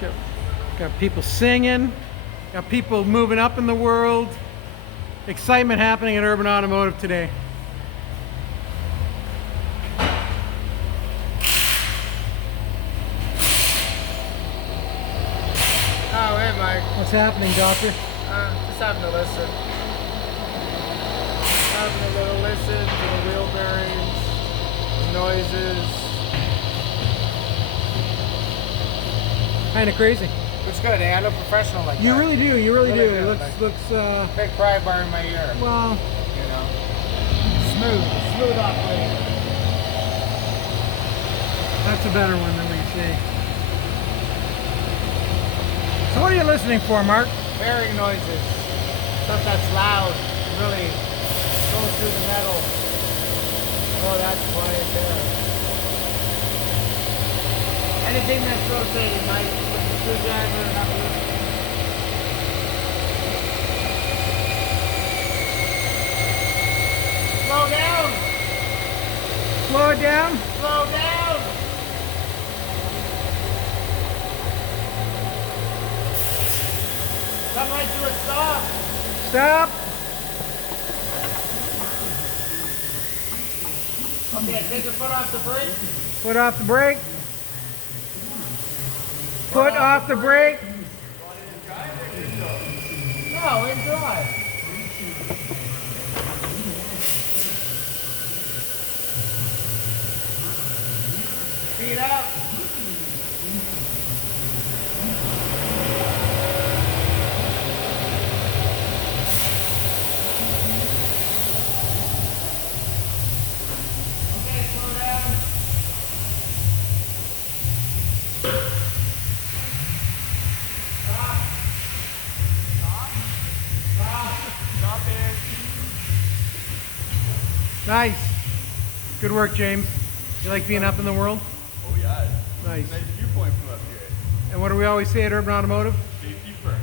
Got people singing, got people moving up in the world. Excitement happening at Urban Automotive today. Oh, hey, Mike. What's happening, Doctor? Just having to listen. Having a little listen to the wheel bearings, the noises. Kind of crazy. Looks good, eh? I look professional like You that. really do. You really do. good, It looks like- Big pry bar in my ear. well. You know, smooth operating. That's a better one than we see. So what are you listening for, Mark? Bearing noises, stuff that's loud, really goes through the metal. Oh, that's quiet there. Anything that's rotating, Mike, with the screwdriver and have a listen. Slow down! Slow it down. Slow down! That might do a stop. Stop. Okay, take your foot off the brake. Foot off the brake. Foot off the brake. No, in drive. Speed up. Okay, slow down. Stop. Stop. Stop. Stop it. Nice. Good work, James. You like being up in the world? Oh yeah. Nice. Nice viewpoint from up here. And what do we always say at Urban Automotive? Safety first.